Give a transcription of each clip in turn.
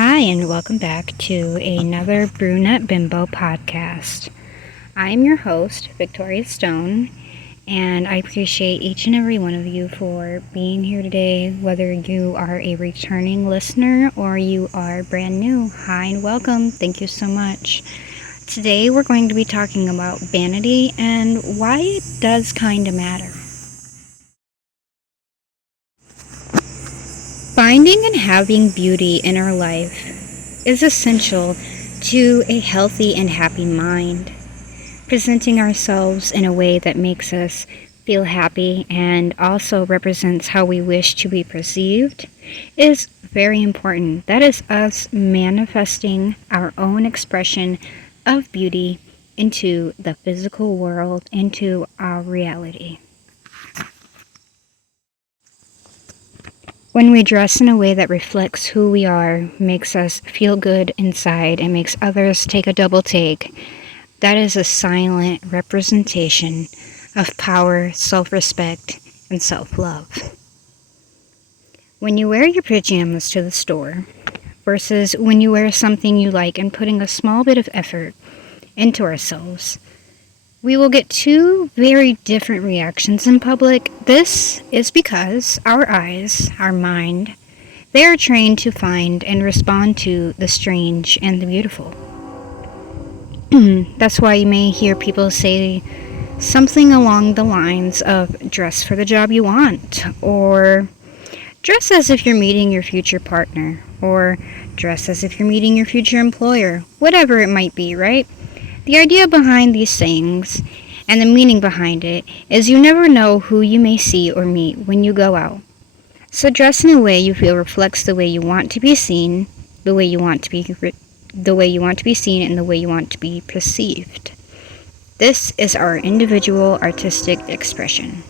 Hi, and welcome back to another Brunette Bimbo Podcast. I am your host, Victoria Stone, and I appreciate each and every one of you for being here today, whether you are a returning listener or you are brand new. Hi, and welcome. Thank you so much. Today, we're going to be talking about vanity and why it does kind of matter. Finding and having beauty in our life is essential to a healthy and happy mind. Presenting ourselves in a way that makes us feel happy and also represents how we wish to be perceived is very important. That is us manifesting our own expression of beauty into the physical world, into our reality. When we dress in a way that reflects who we are, makes us feel good inside, and makes others take a double take, that is a silent representation of power, self-respect, and self-love. When you wear your pajamas to the store versus when you wear something you like and putting a small bit of effort into ourselves, we will get two very different reactions in public. This is because our eyes, our mind, they are trained to find and respond to the strange and the beautiful. That's why you may hear people say something along the lines of dress for the job you want, or dress as if you're meeting your future partner, or dress as if you're meeting your future employer, whatever it might be, right? The idea behind these sayings and the meaning behind it is you never know who you may see or meet when you go out. So dress in a way you feel reflects the way you want to be seen, the way you want to be seen, and the way you want to be perceived. This is our individual artistic expression.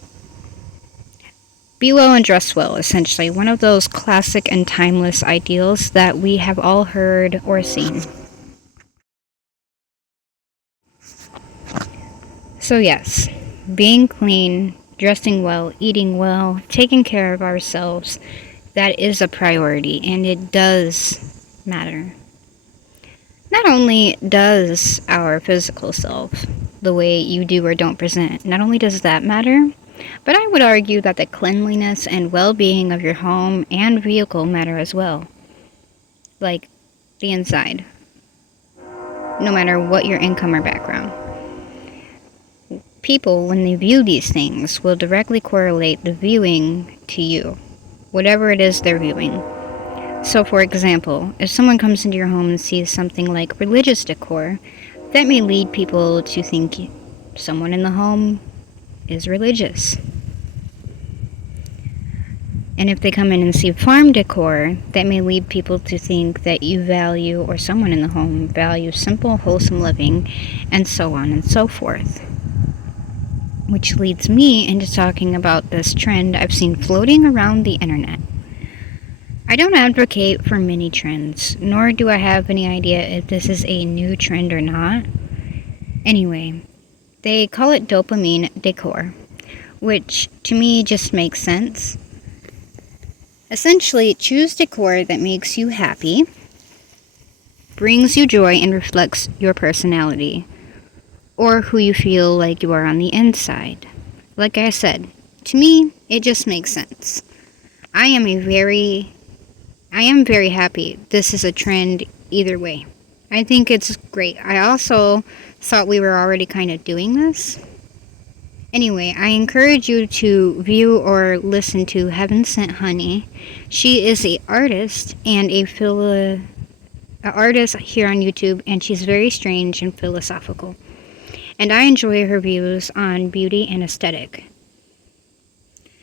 Be well and dress well, essentially, one of those classic and timeless ideals that we have all heard or seen. So yes, being clean, dressing well, eating well, taking care of ourselves, that is a priority, and it does matter. Not only does our physical self, the way you do or don't present, not only does that matter, but I would argue that the cleanliness and well-being of your home and vehicle matter as well. Like the inside, no matter what your income or background. People, when they view these things, will directly correlate the viewing to you, whatever it is they're viewing. So, for example, if someone comes into your home and sees something like religious decor, that may lead people to think someone in the home is religious. And if they come in and see farm decor, that may lead people to think that you value, or someone in the home values simple, wholesome living, and so on and so forth. Which leads me into talking about this trend I've seen floating around the internet. I don't advocate for many trends, nor do I have any idea if this is a new trend or not. Anyway, they call it dopamine decor, which to me just makes sense. Essentially, choose decor that makes you happy, brings you joy, and reflects your personality, or who you feel like you are on the inside. Like I said, to me, it just makes sense. I am very happy this is a trend either way. I think it's great. I also thought we were already kind of doing this. Anyway, I encourage you to view or listen to Heaven Sent Honey. She is an artist and an artist here on YouTube, and she's very strange and philosophical. And I enjoy her views on beauty and aesthetic.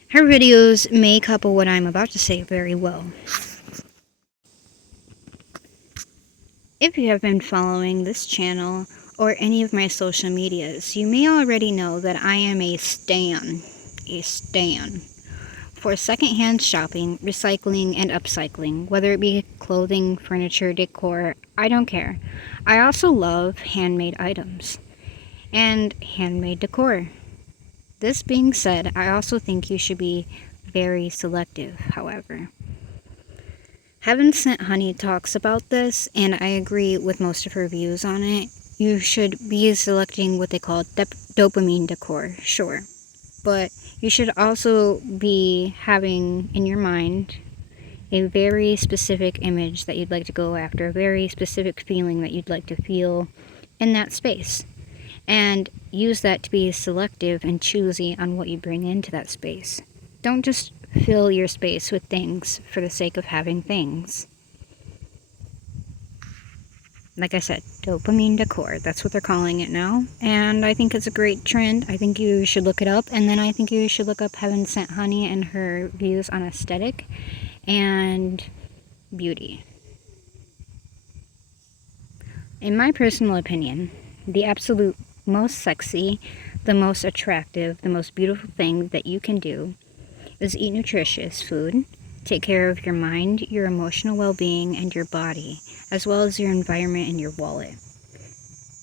Her videos may couple what I'm about to say very well. If you have been following this channel or any of my social medias, you may already know that I am a stan for secondhand shopping, recycling, and upcycling, whether it be clothing, furniture, decor, I don't care. I also love handmade items and handmade decor. This being said, I also think you should be very selective, however. Heaven Sent Honey talks about this, and I agree with most of her views on it. You should be selecting what they call dopamine decor, sure. But you should also be having in your mind a very specific image that you'd like to go after, a very specific feeling that you'd like to feel in that space. And use that to be selective and choosy on what you bring into that space. Don't just fill your space with things for the sake of having things. Like I said, dopamine decor, that's what they're calling it now. And I think it's a great trend. I think you should look it up. And then I think you should look up Heaven Sent Honey and her views on aesthetic and beauty. In my personal opinion, the absolute most sexy, the most attractive, the most beautiful thing that you can do is eat nutritious food, take care of your mind, your emotional well-being, and your body, as well as your environment and your wallet.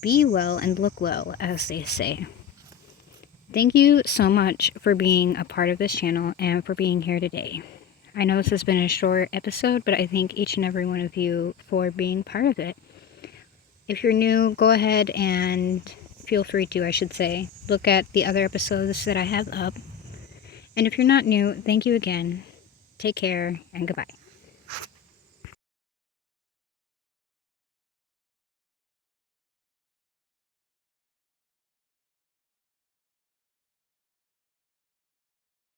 Be well and look well, as they say. Thank you so much for being a part of this channel and for being here today. I know this has been a short episode, but I thank each and every one of you for being part of it. If you're new, go ahead and feel free to, I should say, look at the other episodes that I have up. And if you're not new, thank you again. Take care and goodbye.